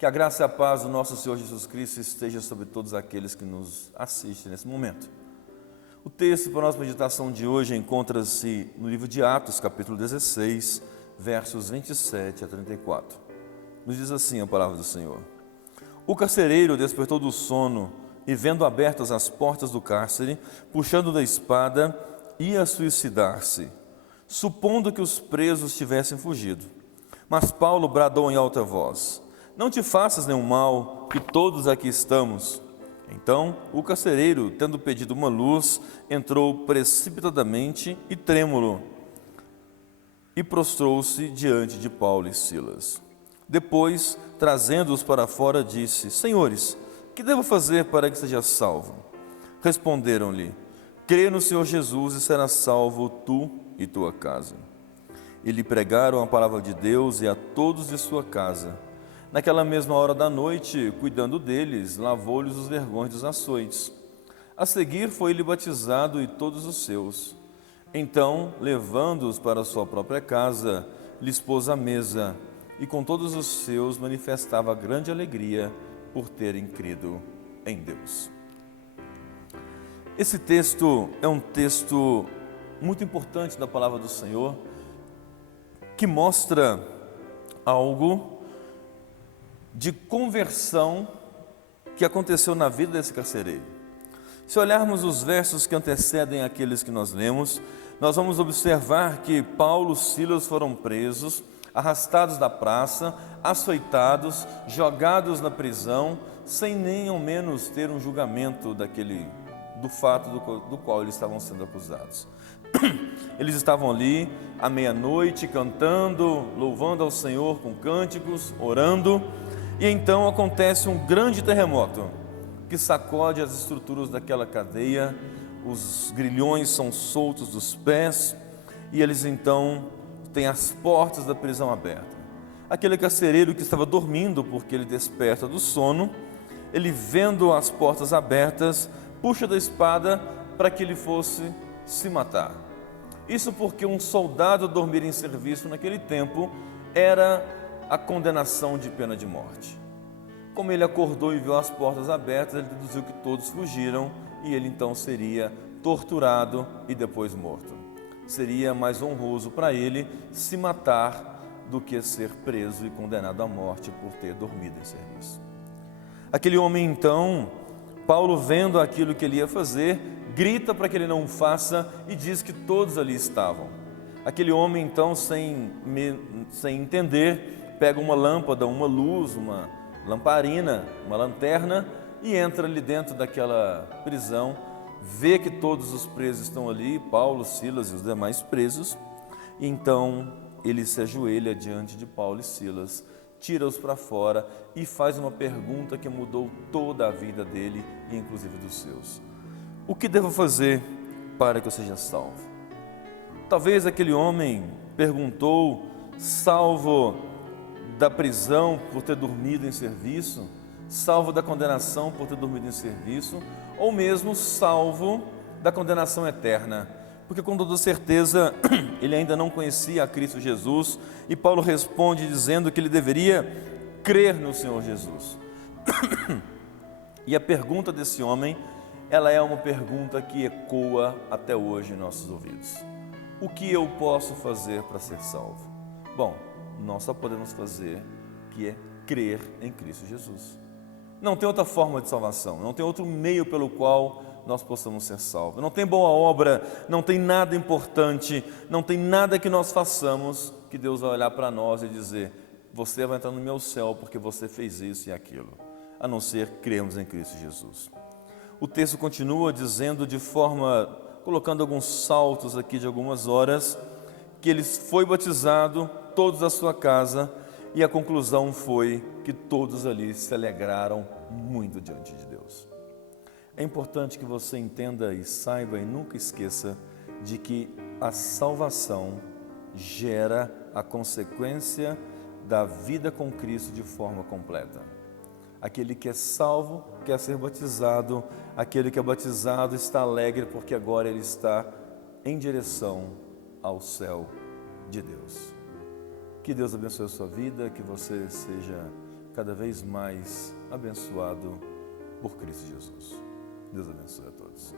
Que a graça e a paz do nosso Senhor Jesus Cristo esteja sobre todos aqueles que nos assistem nesse momento. O texto para a nossa meditação de hoje encontra-se no livro de Atos, capítulo 16, versos 27 a 34. Nos diz assim a palavra do Senhor. O carcereiro despertou do sono e, vendo abertas as portas do cárcere, puxando da espada, ia suicidar-se, supondo que os presos tivessem fugido. Mas Paulo bradou em alta voz: não te faças nenhum mal, que todos aqui estamos. Então o carcereiro, tendo pedido uma luz, entrou precipitadamente e trêmulo, e prostrou-se diante de Paulo e Silas. Depois, trazendo-os para fora, disse: Senhores, que devo fazer para que seja salvo? Responderam-lhe: crê no Senhor Jesus e serás salvo tu e tua casa. E lhe pregaram a palavra de Deus e a todos de sua casa. Naquela mesma hora da noite, cuidando deles, lavou-lhes os vergões dos açoites. A seguir foi-lhe batizado e todos os seus. Então, levando-os para sua própria casa, lhes pôs à mesa, e com todos os seus manifestava grande alegria por terem crido em Deus. Esse texto é um texto muito importante da palavra do Senhor, que mostra algo de conversão que aconteceu na vida desse carcereiro. Se olharmos os versos que antecedem aqueles que nós lemos, nós vamos observar que Paulo e Silas foram presos, arrastados da praça, açoitados, jogados na prisão, sem nem ao menos ter um julgamento do fato do qual eles estavam sendo acusados. Eles estavam ali à meia-noite cantando, louvando ao Senhor com cânticos, orando, e então acontece um grande terremoto que sacode as estruturas daquela cadeia, os grilhões são soltos dos pés e eles então têm as portas da prisão abertas. Aquele carcereiro que estava dormindo, porque ele desperta do sono, ele vendo as portas abertas, puxa da espada para que ele fosse se matar. Isso porque um soldado dormir em serviço naquele tempo era a condenação de pena de morte. Como ele acordou e viu as portas abertas, ele deduziu que todos fugiram e ele então seria torturado e depois morto. Seria mais honroso para ele se matar do que ser preso e condenado à morte por ter dormido em serviço. Aquele homem então, Paulo vendo aquilo que ele ia fazer, grita para que ele não faça e diz que todos ali estavam. Aquele homem então, sem entender, pega uma lâmpada, uma luz, uma lamparina, uma lanterna e entra ali dentro daquela prisão, vê que todos os presos estão ali, Paulo, Silas e os demais presos, e então ele se ajoelha diante de Paulo e Silas, tira-os para fora e faz uma pergunta que mudou toda a vida dele e inclusive dos seus. O que devo fazer para que eu seja salvo? Talvez aquele homem perguntou, salvo da prisão por ter dormido em serviço, salvo da condenação por ter dormido em serviço, ou mesmo salvo da condenação eterna, porque com toda certeza ele ainda não conhecia a Cristo Jesus, e Paulo responde dizendo que ele deveria crer no Senhor Jesus. E a pergunta desse homem, ela é uma pergunta que ecoa até hoje em nossos ouvidos. O que eu posso fazer para ser salvo? Bom, nós só podemos fazer que é crer em Cristo Jesus. Não tem outra forma de salvação, não tem outro meio pelo qual nós possamos ser salvos. Não tem boa obra, não tem nada importante, não tem nada que nós façamos que Deus vai olhar para nós e dizer: você vai entrar no meu céu porque você fez isso e aquilo, a não ser crermos em Cristo Jesus. O texto continua dizendo colocando alguns saltos aqui de algumas horas, que ele foi batizado, todos da sua casa, e a conclusão foi que todos ali se alegraram muito diante de Deus. É importante que você entenda e saiba e nunca esqueça de que a salvação gera a consequência da vida com Cristo de forma completa. Aquele que é salvo quer ser batizado, aquele que é batizado está alegre porque agora ele está em direção ao céu de Deus. Que Deus abençoe a sua vida, que você seja cada vez mais abençoado por Cristo Jesus. Deus abençoe a todos.